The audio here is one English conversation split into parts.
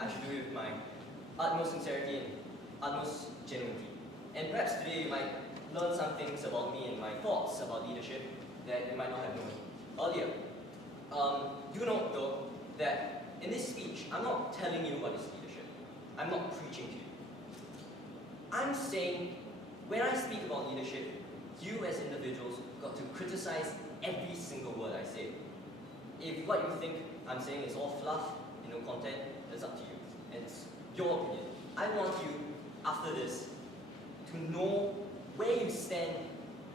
I should do it with my utmost sincerity and utmost genuinity. And perhaps today you might learn some things about me and my thoughts about leadership that you might not have known earlier. Do note though that in this speech, I'm not telling you what is leadership. I'm not preaching to you. I'm saying, when I speak about leadership, you as individuals got to criticize every single word I say. If what you think I'm saying is all fluff, content, that's up to you. It's your opinion. I want you, after this, to know where you stand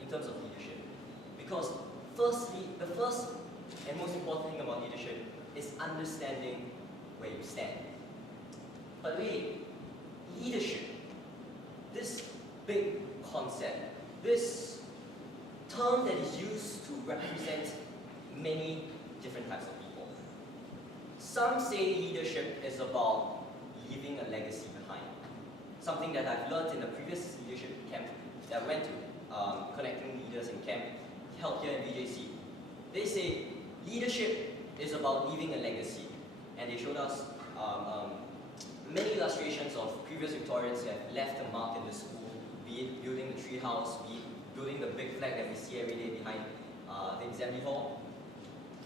in terms of leadership. Because firstly, the first and most important thing about leadership is understanding where you stand. But wait, leadership, this big concept, this term that is used to represent many different types of people. Some say leadership is about leaving a legacy behind. Something that I've learned in the previous leadership camp that I went to, connecting leaders in camp, held here in VJC. They say leadership is about leaving a legacy. And they showed us many illustrations of previous Victorians who have left a mark in the school, be it building the tree house, be it building the big flag that we see every day behind the assembly hall.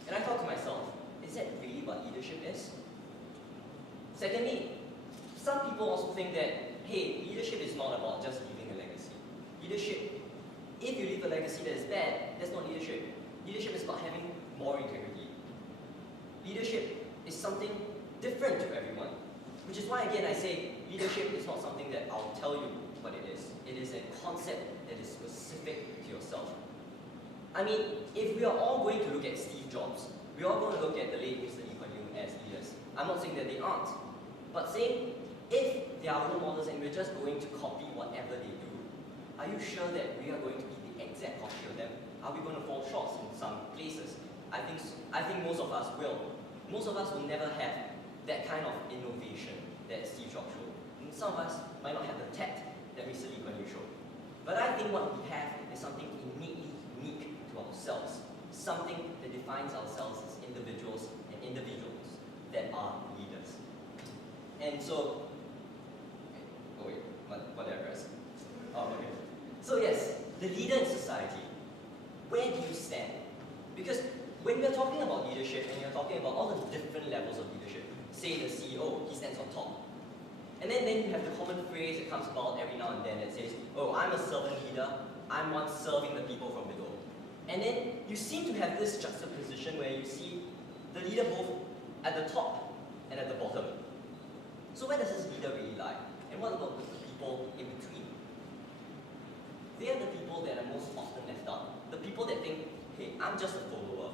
And I thought to myself, is that really what leadership is? Secondly, some people also think that, hey, leadership is not about just leaving a legacy. Leadership, if you leave a legacy that is bad, that's not leadership. Leadership is about having moral integrity. Leadership is something different to everyone. Which is why, again, I say leadership is not something that I'll tell you what it is. It is a concept that is specific to yourself. I mean, if we are all going to look at Steve Jobs, we are going to look at the late Mr. Lee Kuan Yew as leaders. I'm not saying that they aren't, but saying if they are role models and we're just going to copy whatever they do, are you sure that we are going to be the exact copy of them? Are we going to fall short in some places? I think most of us will. Most of us will never have that kind of innovation that Steve Jobs showed. And some of us might not have the tact that Mr. Lee Kuan Yew showed. But I think what we have is something innately unique to ourselves. Something that defines ourselves as individuals and individuals that are leaders. And so, oh wait, what did I press? Oh, okay. So yes, the leader in society, where do you stand? Because when we're talking about leadership and you're talking about all the different levels of leadership, say the CEO, he stands on top. And then you have the common phrase that comes about every now and then that says, oh, I'm a servant leader, I'm one serving the people from below. And then you seem to have this juxtaposition where you see the leader both at the top and at the bottom. So where does this leader really lie? And what about the people in between? They are the people that are most often left out. The people that think, hey, I'm just a follower.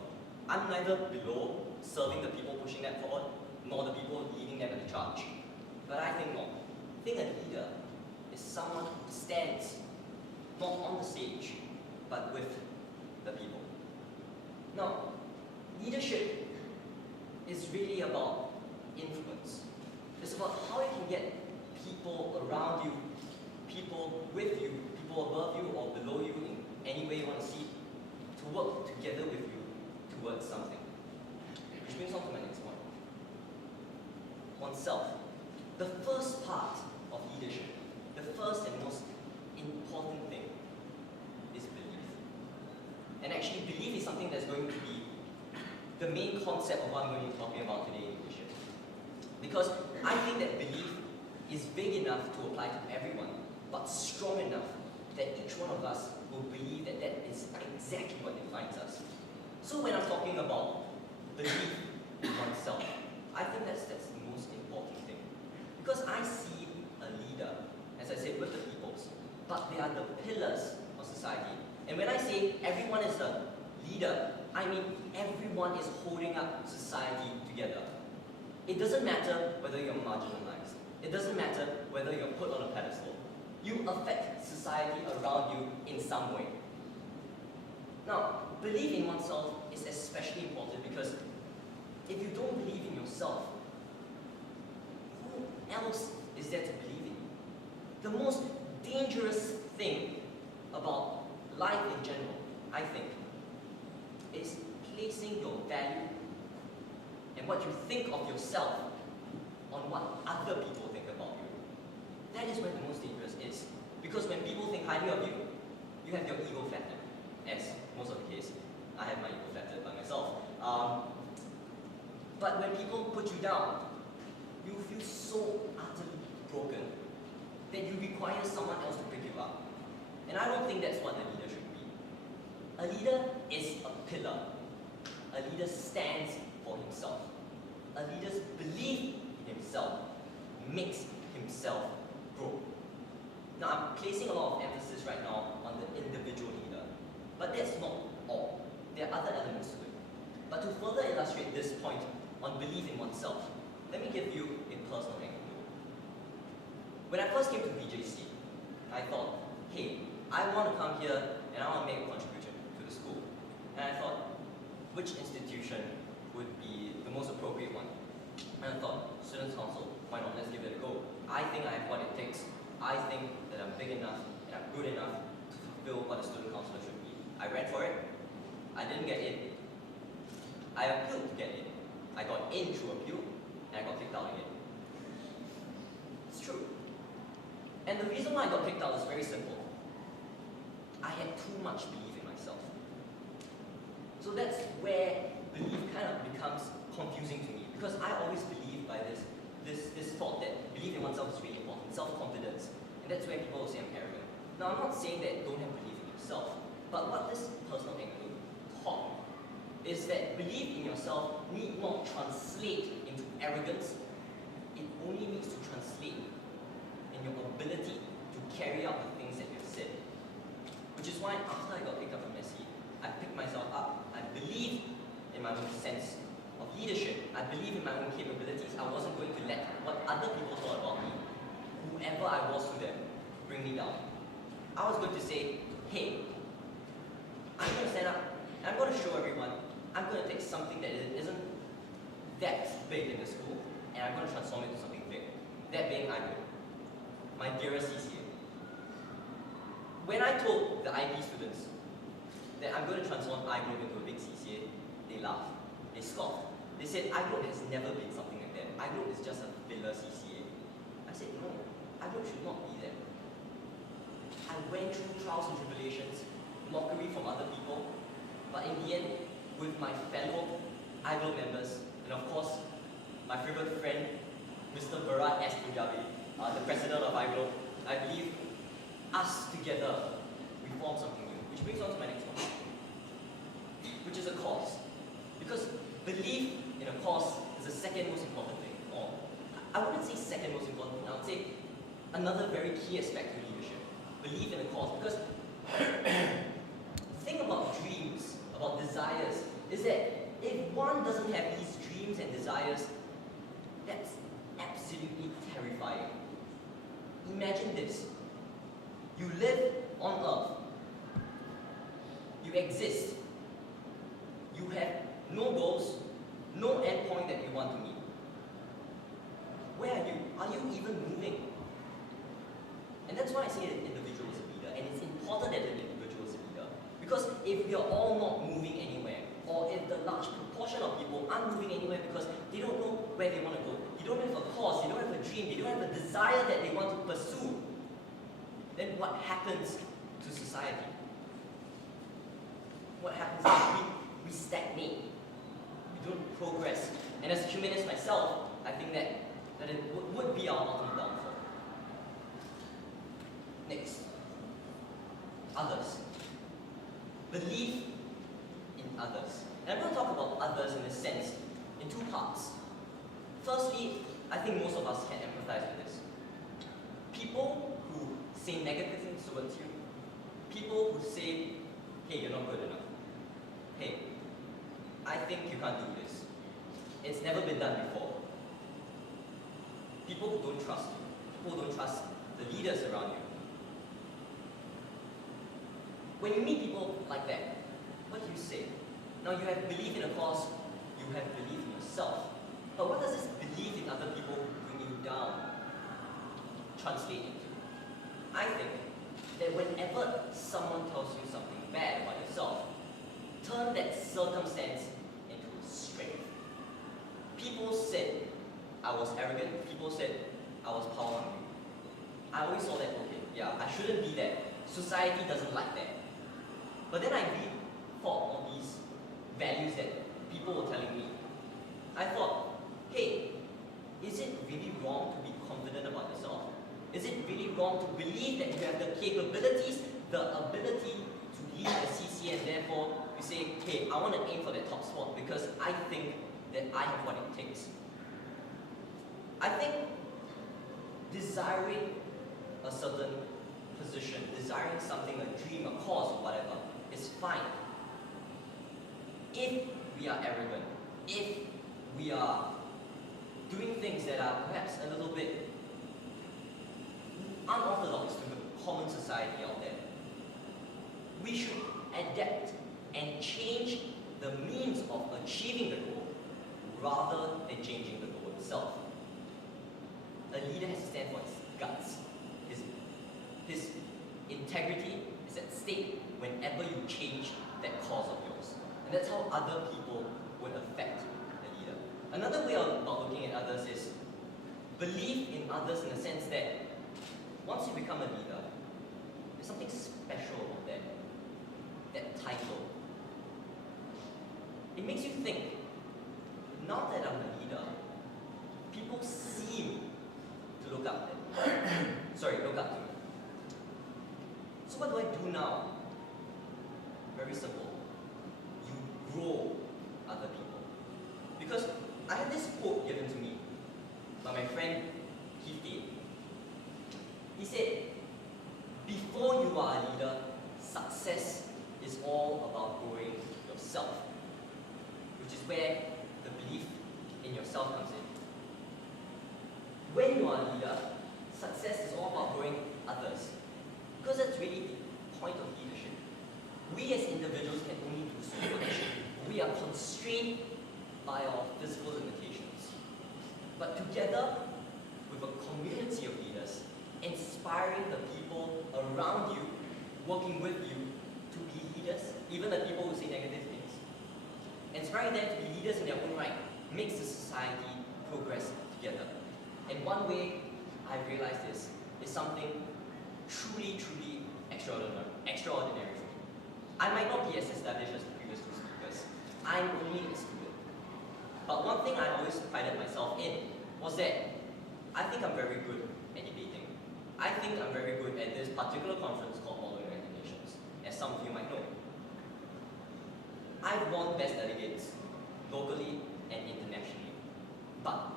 I'm neither below, serving the people pushing them forward, nor the people leading them in the charge. But I think not. I think a leader is someone who stands not on the stage, but with the people. Now, leadership is really about influence. It's about how you can get people around you, people with you, people above you or below you in any way you want to see, to work together with you towards something. Which brings on to my next point. Oneself. The first part of leadership, the first and most important thing is belief. And actually, belief is something that's going to be the main concept of what I'm going to be talking about today in leadership. Because I think that belief is big enough to apply to everyone, but strong enough that each one of us will believe that that is exactly what defines us. So when I'm talking about belief in oneself, I think that's the most important thing. Because I see a leader, as I said, with the peoples, but they are the pillars of society. And when I say everyone is a leader, I mean everyone is holding up society together. It doesn't matter whether you're marginalized. It doesn't matter whether you're put on a pedestal. You affect society around you in some way. Now, belief in oneself is especially important because if you don't believe in yourself, who else is there to believe in? The most dangerous thing about life in general, I think, is placing your value and what you think of yourself on what highly of you, you have your ego flattened, as most of the case. I have my ego flattened by myself. But when people put you down, you feel so utterly broken that you require someone else to pick you up. And I don't think that's what a leader should be. A leader is a pillar. A leader stands for himself. A leader's belief in himself makes himself grow. Now, I'm placing a lot of emphasis right now on the individual leader, but that's not all. There are other elements to it. But to further illustrate this point on belief in oneself, let me give you a personal anecdote. When I first came to VJC, I thought, hey, I want to come here and I want to make a contribution to the school. And I thought, which institution would be the most appropriate one? And I thought, Students' Council, why not? Let's give it a go. I think I have what it takes. I think that I'm big enough and I'm good enough to fulfill what a student councillor should be. I ran for it. I didn't get in. I appealed to get in. I got in through appeal and I got kicked out again. It's true. And the reason why I got kicked out is very simple. I had too much belief in myself. So that's where belief kind of becomes confusing to me, because I always believe by this thought that belief in oneself is really important, self-confidence. And that's where people will say I'm arrogant. Now, I'm not saying that don't have belief in yourself, but what this personal anecdote taught me is that belief in yourself need not translate into arrogance. It only needs to translate in your ability to carry out the things that you've said. Which is why after I got picked up from SE, I picked myself up. I believed in my own sense of leadership. I believe in my own capabilities. I wasn't going to let what other people thought about me, whoever I was to them, bring me down. I was going to say, hey, I'm going to stand up and I'm going to show everyone I'm going to take something that isn't that big in the school and I'm going to transform it into something big. That being IGRO, my dearest CCA. When I told the IB students that I'm going to transform IGRO into a big CCA, they laughed. They scoffed. They said, IGRO has never been something like that. IGRO is just a filler CCA. I said, no, IGRO should not be that. I went through trials and tribulations, mockery from other people, but in the end, with my fellow IGRO members, and of course, my favorite friend, Mr. Bharat S. Punjabi, the president of IGRO, I believe us together, we form something new. Which brings on to my next one, which is a cause. Because belief in a cause is the second most important thing. Or I wouldn't say second most important thing, I would say another very key aspect to leadership. Belief in a cause. Because the thing about dreams, about desires, is that if one doesn't have these dreams and desires, that's absolutely terrifying. Imagine this. You live on Earth. You exist. You have no goals, no end point that you want to meet. Where are you? Are you even moving? And that's why I say that an individual is a leader, and it's important that an individual is a leader. Because if we are all not moving anywhere, or if the large proportion of people aren't moving anywhere because they don't know where they want to go, they don't have a cause, they don't have a dream, they don't have a desire that they want to pursue, then what happens to society? What happens is we stagnate. We don't progress. And as a humanist myself, I think that it would be our ultimate downfall. Next, others. Belief in others. And I'm going to talk about others in a sense, in two parts. Firstly, I think most of us can empathize with this. People who say negative things towards you. People who say, hey, you're not good enough. Hey, I think you can't do this. It's never been done before. People who don't trust you. People who don't trust the leaders around you. When you meet people like that, what do you say? Now you have belief in a cause, you have belief in yourself. But what does this belief in other people who bring you down translate into? I think that whenever someone tells you something bad about yourself, turn that circumstance into strength. People said I was arrogant, people said I was power hungry. I always saw that, okay, yeah, I shouldn't be that, society doesn't like that. But then I rethought all these values that people were telling me. I thought, hey, is it really wrong to be confident about yourself? Is it really wrong to believe that you have the capabilities, the ability to lead a CC, and therefore you say, hey, I want to aim for that top spot because I think that I have what it takes. I think desiring a certain position, desiring something, a dream, a cause, or whatever, is fine. If we are arrogant, if we are doing things that are perhaps a little bit unorthodox to the common society out there, we should adapt and change the means of achieving the goal rather than changing the goal itself. A leader has to stand for his guts. His integrity is at stake whenever you change that cause of yours. And that's how other people would affect the leader. Another way of looking at others is belief in others in the sense that once you become a leader, there's something special about that title. It makes you think, now that I'm a leader, people seem to look up to me. So what do I do now? Very simple. You grow other people. Because I had this quote given to me by my friend Keith. He said, before you are a leader, success is all about growing yourself, which is where the belief in yourself comes in. When you are a leader, success is all about growing others, because that's really the point of leadership. We as individuals can only do so much. We are constrained by our physical limitations. But together with a community of leaders, inspiring the people around you, working with you to be leaders, even the people who say negative things, inspiring them to be leaders in their own right, makes the society progress together. And one way I realized this is something truly, truly extraordinary for me. I might not be as established as the previous two speakers. I'm only a student. But one thing I always prided myself in was that I think I'm very good at debating. I think I'm very good at this particular conference called Model United Nations, as some of you might know. I've won best delegates locally and internationally. But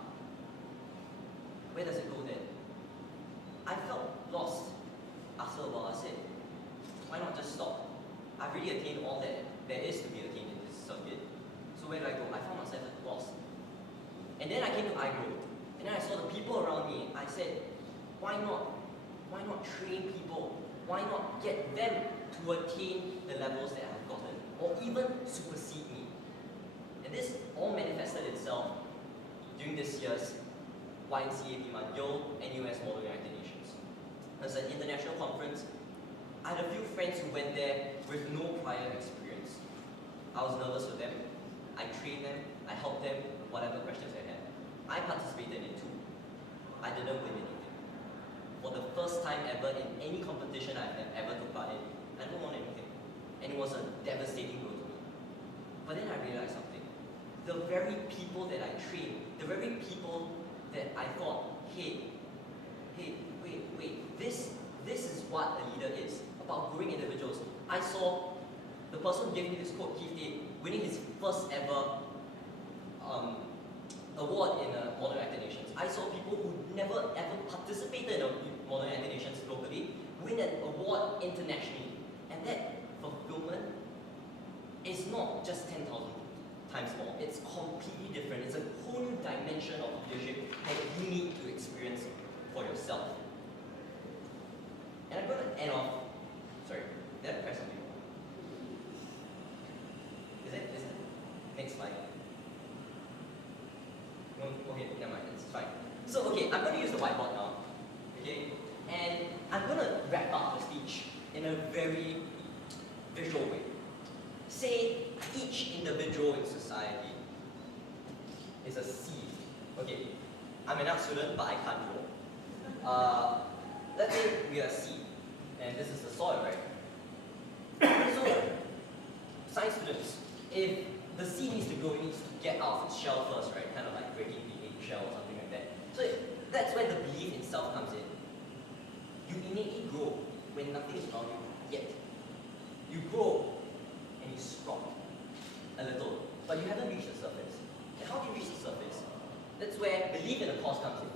where does it go then? I felt lost after a while. I said, why not just stop? I've already attained all that there is to be attained in this circuit. So where do I go? I found myself lost. And then I came to iGrow. And then I saw the people around me. I said, why not? Why not train people? Why not get them to attain the levels that I've gotten? Or even supersede me? And this all manifested itself during this year's YNCAP month, NUS Model United Nations. It was an international conference. I had a few friends who went there with no prior experience. I was nervous for them. I trained them. I helped them with whatever questions they had. I participated in it too. I didn't win anything. For the first time ever in any competition I've ever took part in, I didn't win anything. And it was a devastating blow to me. But then I realized something. The very people that I trained, the very people that I thought, hey, wait, this is what a leader is, about growing individuals. I saw the person who gave me this quote, Keith, winning his first ever award in Model United Nations. I saw people who never ever participated in Model United Nations locally win an award internationally. And that fulfillment is not just 10,000 times more. It's completely different. It's a whole new dimension of leadership that you need to experience for yourself. And I'm going to end off. Sorry, did I press something? Is it? Next slide. No, okay, never mind, it's fine. So, okay, I'm going to use the whiteboard now. Okay? And I'm going to wrap up the speech in a very visual way. Say each individual in society is a seed. Okay, I'm an art student, but I can't draw. Let's say we are a seed. and this is the soil, right? So, science students, if the seed needs to grow, it needs to get out of its shell first, right? Kind of like breaking the eggshell or something like that. So that's where the belief itself comes in. You innately grow when nothing is around you yet. You grow and you sprout a little, but you haven't reached the surface. And how do you reach the surface? That's where belief in the cause comes in.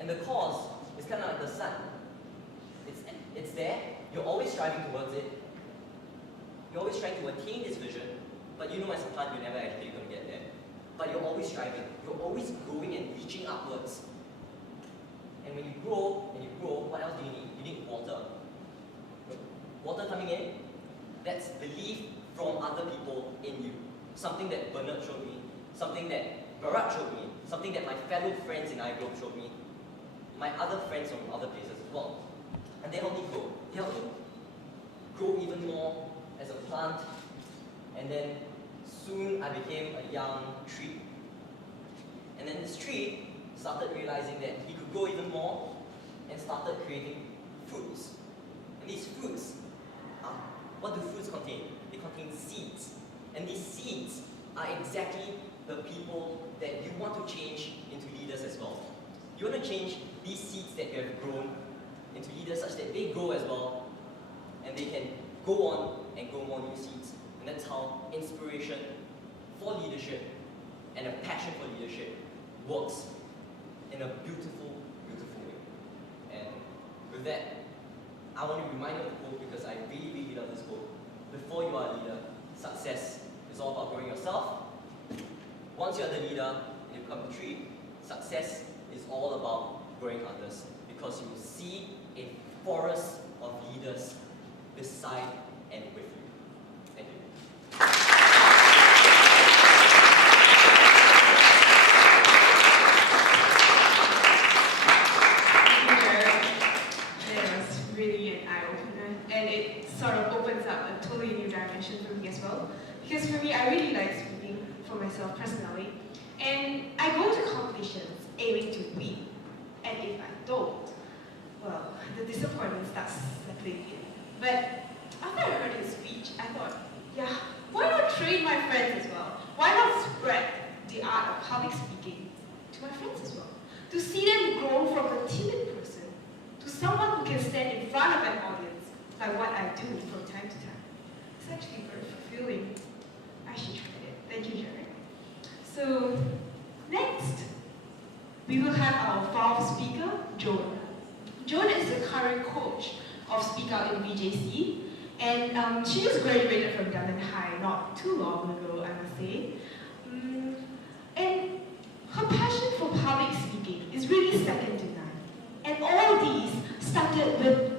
And the cause is kind of like the sun. It's there, you're always striving towards it. You're always trying to attain this vision, but you know as a plant you're never actually going to get there. But you're always striving. You're always growing and reaching upwards. And when you grow, what else do you need? You need water. Water coming in, that's belief from other people in you. Something that Bernard showed me, something that Bharat showed me, something that my fellow friends in iGlobe showed me, my other friends from other places as well. And they help me grow. They help me grow even more as a plant. And then soon I became a young tree. And then this tree started realizing that he could grow even more and started creating fruits. And these fruits, what do fruits contain? They contain seeds. And these seeds are exactly the people that you want to change into leaders as well. You want to change these seeds that you have grown into leaders such that they grow as well, and they can go on and grow more new seeds. And that's how inspiration for leadership and a passion for leadership works in a beautiful, beautiful way. And with that, I want to remind you of the quote because I really, really love this quote. Before you are a leader, success is all about growing yourself. Once you're the leader and you become the tree, success is all about growing others because you will see a forest of leaders beside and with you. Thank you. It was really an eye-opener, and it sort of opens up a totally new dimension for me as well. Because for me, I really like speaking for myself personally, and I go to competitions aiming to win, and if I don't, well, the disappointment starts settling in. But after I heard his speech, I thought, yeah, why not train my friends as well? Why not spread the art of public speaking to my friends as well? To see them grow from a timid person to someone who can stand in front of an audience, like what I do from time to time. It's actually very fulfilling. I should try it. Thank you, Jared. So, next, we will have our fourth speaker, Joan. Joan is the current coach of Speakout in VJC, and she just graduated from Dunman High not too long ago, I must say. And her passion for public speaking is really second to none. And all these started with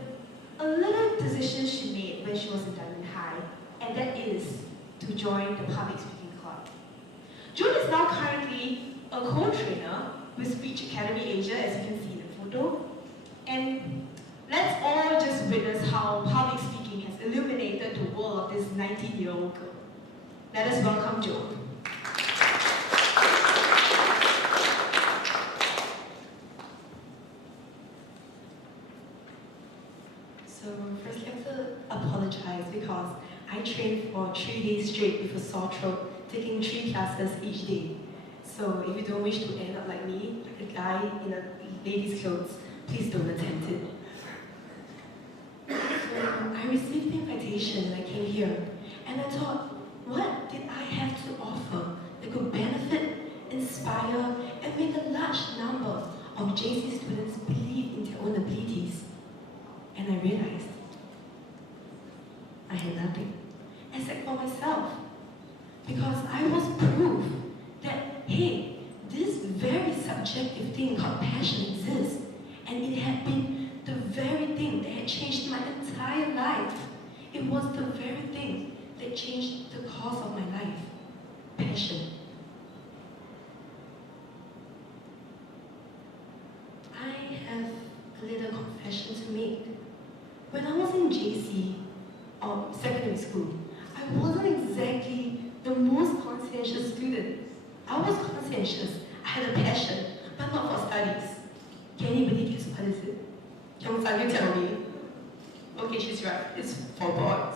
a little decision she made when she was in Dunman High, and that is to join the public speaking club. Joan is now currently a co-trainer with Speech Academy Asia, as you can see in the photo. And let's all just witness how public speaking has illuminated the world of this 19-year-old girl. Let us welcome Joan. So firstly, I have to apologize because I trained for 3 days straight with a sore throat, taking 3 classes each day. So if you don't wish to end up like me, like a guy in a lady's clothes, please don't attempt it. So I received the invitation and I came here, and I thought, what did I have to offer that could benefit, inspire, and make a large number of JC students believe in their own abilities? And I realized I had nothing, except for myself. Because I was proof that, hey, this very subjective thing called passion exists, and it had been the very thing that had changed my entire life. It was the very thing that changed the course of my life. Passion. I have a little confession to make. When I was in JC, or secondary school, I wasn't exactly the most conscientious student. I was conscientious, I had a passion, but not for studies. Can anybody guess what is it? Can you tell me? okay, she's right, it's for boys.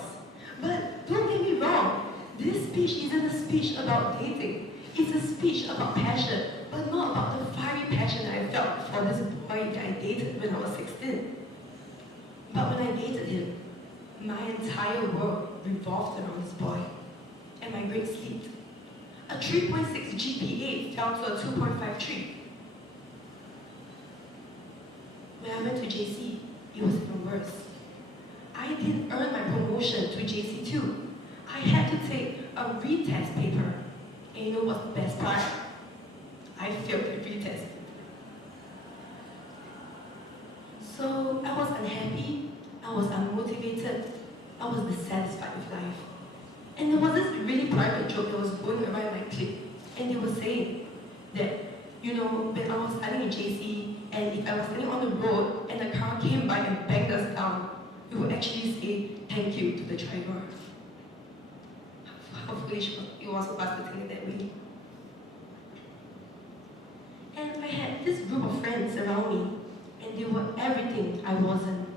But don't get me wrong, this speech isn't a speech about dating. It's a speech about passion, but not about the fiery passion I felt for this boy that I dated when I was 16. But when I dated him, my entire world revolved around this boy, and my grades slipped. A 3.6 GPA fell to a 2.53. When I went to JC, it was even worse. I didn't earn my promotion to JC2. I had to take a retest paper. And you know what's the best part? I failed the retest. So I was unhappy, I was unmotivated, I was dissatisfied with life. And there was this really private joke that was going around my clique. And they were saying that, you know, when I was studying in JC, and if I was standing on the road and a car came by and banged us down, we would actually say thank you to the driver. How foolish it was of us to think that way. And I had this group of friends around me, and they were everything I wasn't.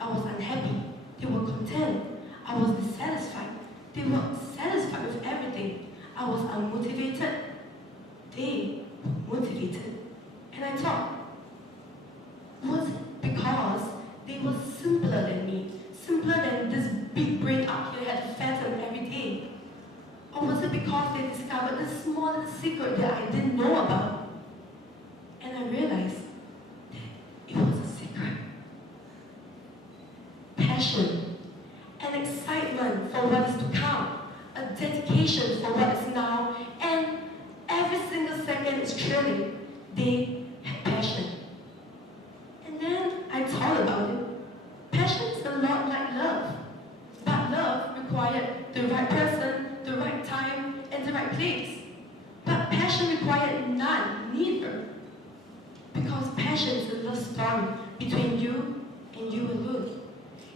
I was unhappy, they were content, I was dissatisfied, they were satisfied with everything. I was unmotivated, they were motivated. And I thought, was it because they were simpler than me, simpler than this big brain up here had to fathom every day? Or was it because they discovered the smallest secret that I didn't know about? And I realized that it was a secret. Passion, an excitement for what is to come, a dedication for what is now, and every single second is thrilling. They had passion. And then I thought about it. Passion is a lot like love. But love required the right person, the right time, and the right place. But passion required none, neither. Because passion is a love story between you and you alone.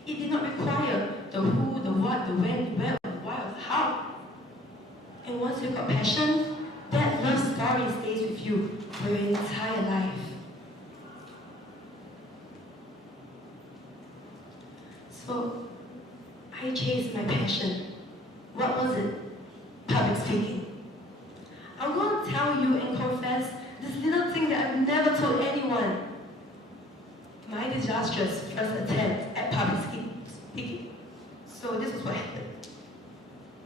It did not require the who, the what, the when, the where, the why, or the how. And once you've got passion, that love story stays with you for your entire life. So, I chased my passion. What was it? Public speaking. I'm going to tell you and confess this little thing that I've never told anyone. My disastrous first attempt at public speaking. So this is what happened.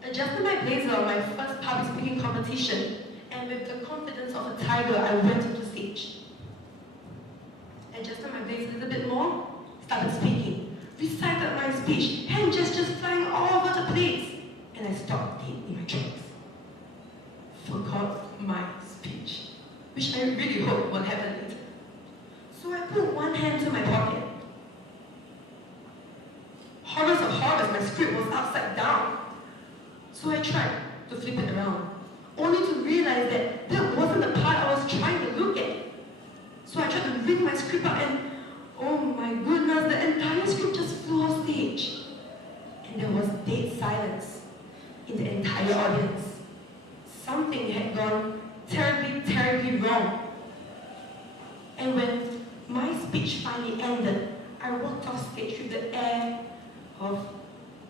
Adjusted my blazer on my first public speaking competition, and with the confidence of a tiger, I went to the stage. Adjusted my blazer a little bit more, started speaking. Recited my speech, hand gestures flying all over the place, and I stopped dead in my tracks. Forgot my speech, which I really hope won't happen later. So I put one hand to my pocket. Horrors of horrors, my script was upside down. So I tried to flip it around, only to realize that that wasn't the part I was trying to look at. So I tried to read my script out and oh my goodness, the entire script just flew off stage. And there was dead silence in the entire audience. Something had gone terribly, terribly wrong. And when my speech finally ended, I walked off stage with the air of,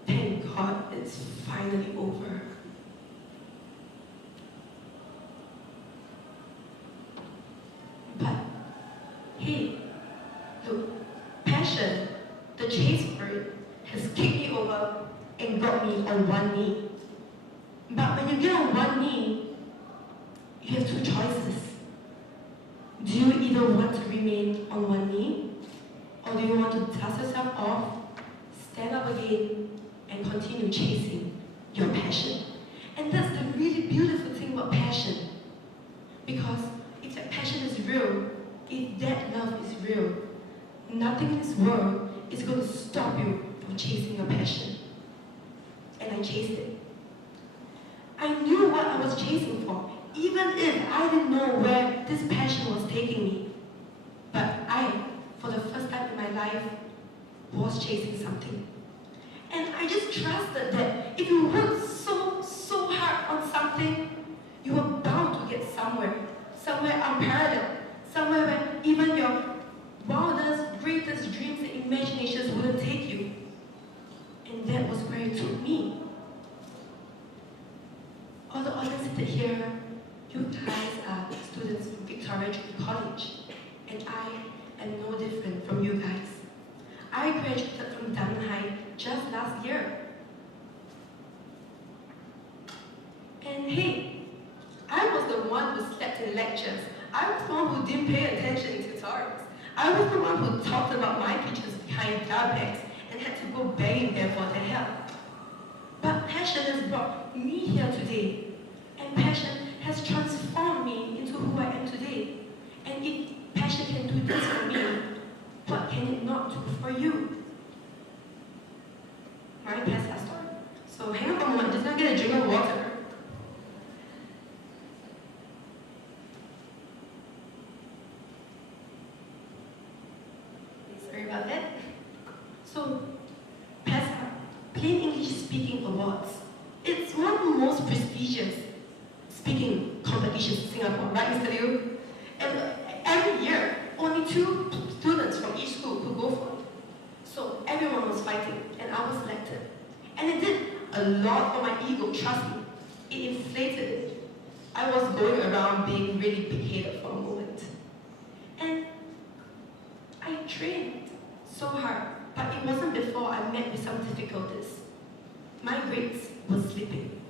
thank God, it's finally over. But, hey, look, passion, the chase for it, has kicked me over and got me on one knee. But when you get on one knee, you have two choices. Do you either want to remain on one knee, or do you want to dust yourself off, stand up again, and continue chasing your passion? And that's the really beautiful thing about passion. Because if that passion is real, if that love is real, nothing in this world is going to stop you from chasing your passion. And I chased it. I knew what I was chasing for, even if I didn't know where this passion was taking me. But I, for the first time in my life, was chasing something. And I just trusted that if you work so hard on something, you are bound to get somewhere unparalleled, somewhere where even your wildest, greatest dreams and imaginations wouldn't take you. am no different from you guys. I graduated from Dunman High just last year. And hey, I was the one who slept in lectures. I was the one who didn't pay attention in tutorials. I was the one who talked about my teachers behind their backs and had to go begging them for their help. But passion has brought me here today, and passion has transformed me into who I am today. And if passion can do this for me, what can it not do for you? My past has started. So hang on a moment, just gonna get a drink of water. Sorry about that. So, PASA, Plain English Speaking Awards. It's one of the most prestigious speaking competitions in Singapore, right, Mr. Liu? And every year, only 2 students from each school could go for it. So everyone was fighting, and I was selected. And it did a lot for my ego, trust me. It inflated it. I was going around being really big-headed for a moment. And I trained so hard, but it wasn't before I met with some difficulties. My grades were slipping.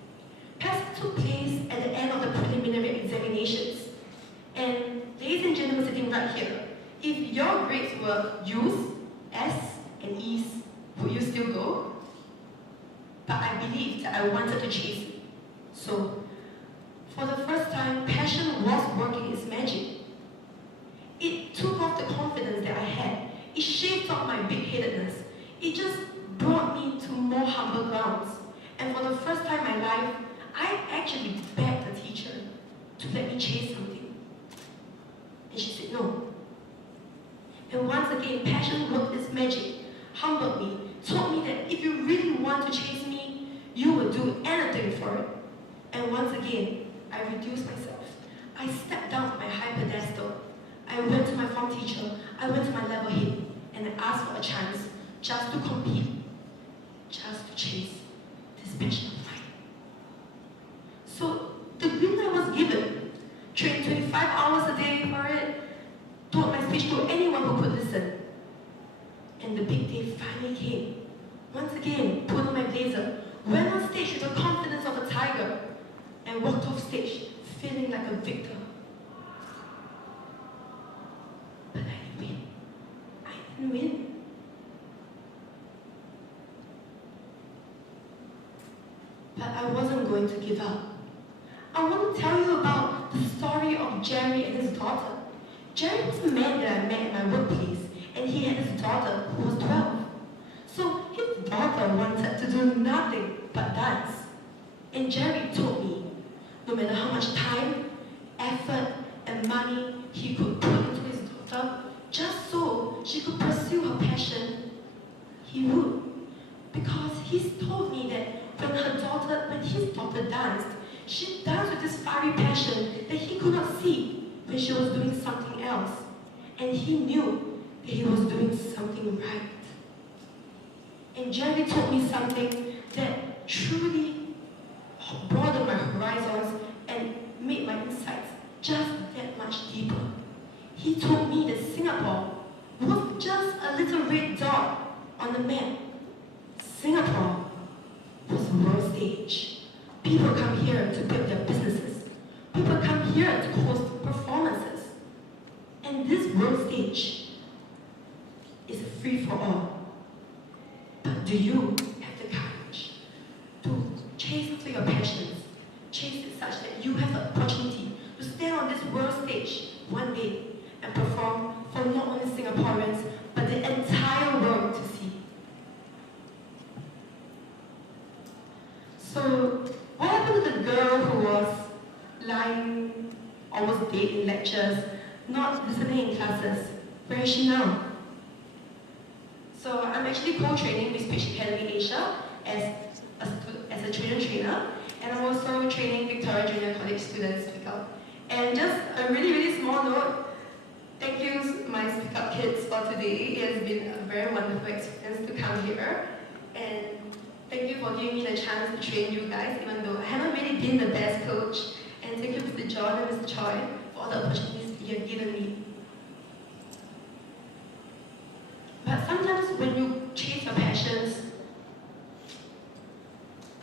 PASA took place at the end of the preliminary examinations. And ladies and gentlemen sitting right here, if your grades were U's, S, and E's, would you still go? But I believed that I wanted to chase it. So, for the first time, passion was working its magic. It took off the confidence that I had. It shaved off my big-headedness. It just brought me to more humble grounds. And for the first time in my life, I actually begged the teacher to let me chase something. And she said no. And once again, passion worked its magic, humbled me, told me that if you really want to chase me, you would do anything for it. And once again, I reduced myself. I stepped down from my high pedestal. I went to my form teacher, I went to my level head, and I asked for a chance just to compete, just to chase this passion of mine. So the green light was given. Trained 25 hours a day for it, taught my speech to anyone who could listen. And the big day finally came. Once again, put on my blazer, went on stage with the confidence of a tiger, and walked off stage feeling like a victor. But I didn't win. I didn't win. But I wasn't going to give up. I want to tell you about the story of Jerry and his daughter. Jerry was a man that I met in my workplace, and he had his daughter who was 12. So his daughter wanted to do nothing but dance. And Jerry told me, no matter how much time, effort, and money he could put into his daughter, just so she could pursue her passion, he would. Because he's told me that when his daughter danced, she danced with this fiery passion that he could not see when she was doing something else. And he knew that he was doing something right. And Jerry told me something that truly broadened my horizons and made my insights just that much deeper. He told me that Singapore was just a little red dot on the map. Singapore was the world stage. People come here to build their businesses. People come here to host performances. And this world stage is a free-for-all. But do you have the courage to chase after your passions? Chase it such that you have the opportunity to stand on this world stage one day and perform for not only Singaporeans, but the entire world to see. So, what happened to the girl who was lying almost dead in lectures, not listening in classes? Where is she now? So I'm actually co-training with Speech Academy Asia as a children trainer, and I'm also training Victoria Junior College students Speakout. And just a really, really small note, thank you my Speakout kids for today. It has been a very wonderful experience to come here. And thank you for giving me the chance to train you guys, even though I haven't really been the best coach. And thank you Mr. John and Mr. Choi for all the opportunities you have given me. But sometimes when you chase your passions,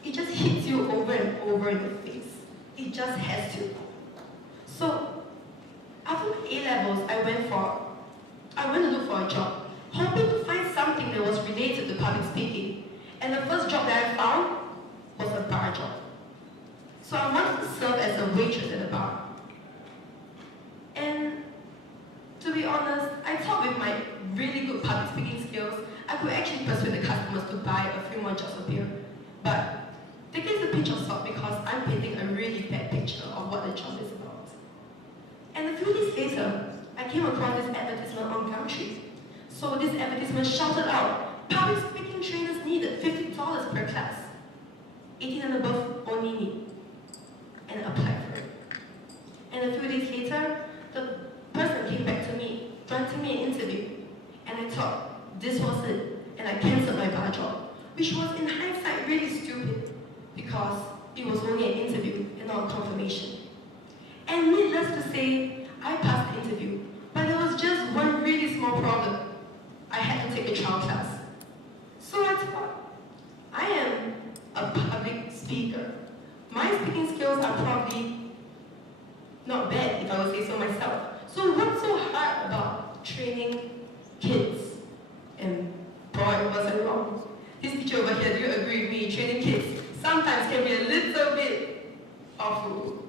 it just hits you over and over in the face. It just has to. So after my A-levels, I went to look for a job, hoping to find something that was related to public speaking. And the first job that I found was a bar job. So I wanted to serve as a waitress at a bar. And to be honest, I thought with my really good public speaking skills, I could actually persuade the customers to buy a few more jars of beer. But take it as a pinch of salt because I'm painting a really bad picture of what the job is about. And a few days later, I came across this advertisement on Gumtree. So this advertisement shouted out, public speaking trainers needed $50 per class. 18 and above only need. And I applied for it. And a few days later, the person came back to me, granting me an interview. And I thought, this was it. And I cancelled my bar job, which was in hindsight really stupid because it was only an interview and not a confirmation. And needless to say, I passed the interview, but there was just one really small problem. I had to take a trial class. So I thought, I am a public speaker. My speaking skills are probably not bad, if I would say so myself. So what's so hard about training kids? And boy, was I wrong. This teacher over here, do you agree with me? Training kids sometimes can be a little bit awful.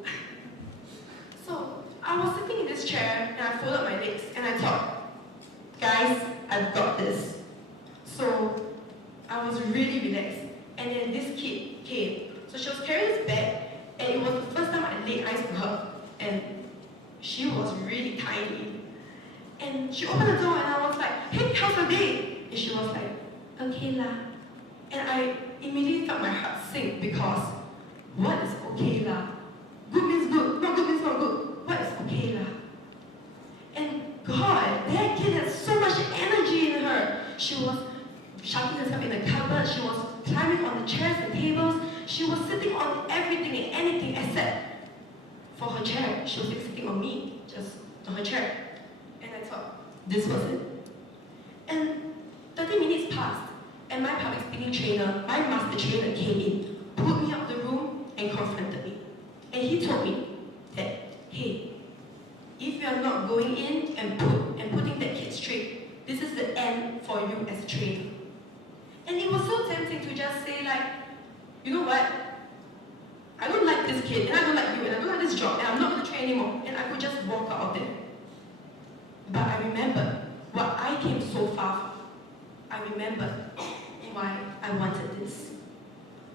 So I was sitting in this chair and I folded my legs and I thought, guys, I've got this. So I was really relaxed. And then this kid came. So she was carrying this bag and it was the first time I laid eyes on her. And she was really tiny. And she opened the door and I was like, hey, how's your day? And she was like, okay lah. And I immediately felt my heart sink because what is okay lah? Good means good, not good means not good. What is okay lah? And God, that kid had so much energy in her. She was shoving herself in the cupboard, she was climbing on the chairs and tables, she was sitting on everything and anything except for her chair. She was sitting on me, just on her chair. And I thought, this was it. And 30 minutes passed, and my public speaking trainer, my master trainer came in, pulled me out of the room, and confronted me. And he told me that, hey, if you are not going in and putting that kid straight, this is the end for you as a trainer. And it was so tempting to just say like, you know what? I don't like this kid, and I don't like you, and I don't like this job, and I'm not going to train anymore. And I could just walk out of there. But I remember what I came so far from. I remember why I wanted this.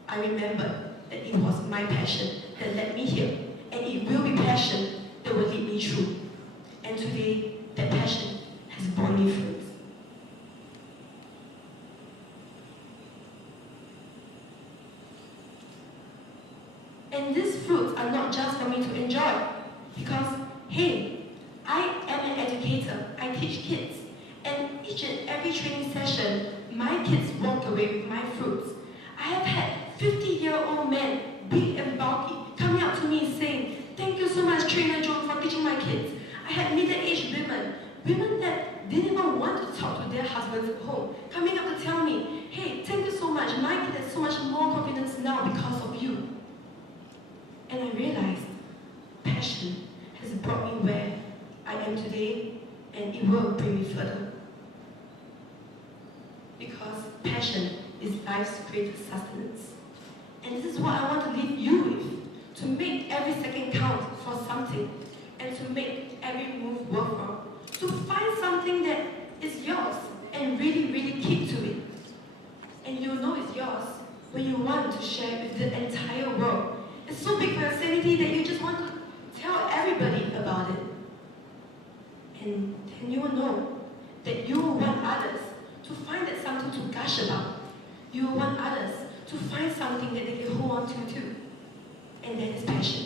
I remember that it was my passion that led me here, and it will be passion that will lead me through. And today, that passion has borne me fruit. And these fruits are not just for me to enjoy, because, hey, I am an educator, I teach kids, and each and every training session, my kids walk away with my fruits. I have had 50-year-old men, big and bulky, coming up to me saying, thank you so much, Trainer Joan, for teaching my kids. I had middle-aged women that didn't even want to talk to their husbands at home, coming up to tell me, hey, thank you so much, my kid has so much more confidence now because of you. And I realized passion has brought me where I am today, and it will bring me further. Because passion is life's greatest sustenance. And this is what I want to leave you with, to make every second count for something, and to make every move worthwhile. To find something that is yours, and really, really keep to it. And you'll know it's yours when you want to share it with the entire world. It's so big for your sanity that you just want to tell everybody about it. And then you will know that you will want others to find that something to gush about. You will want others to find something that they can hold on to too. And that is passion.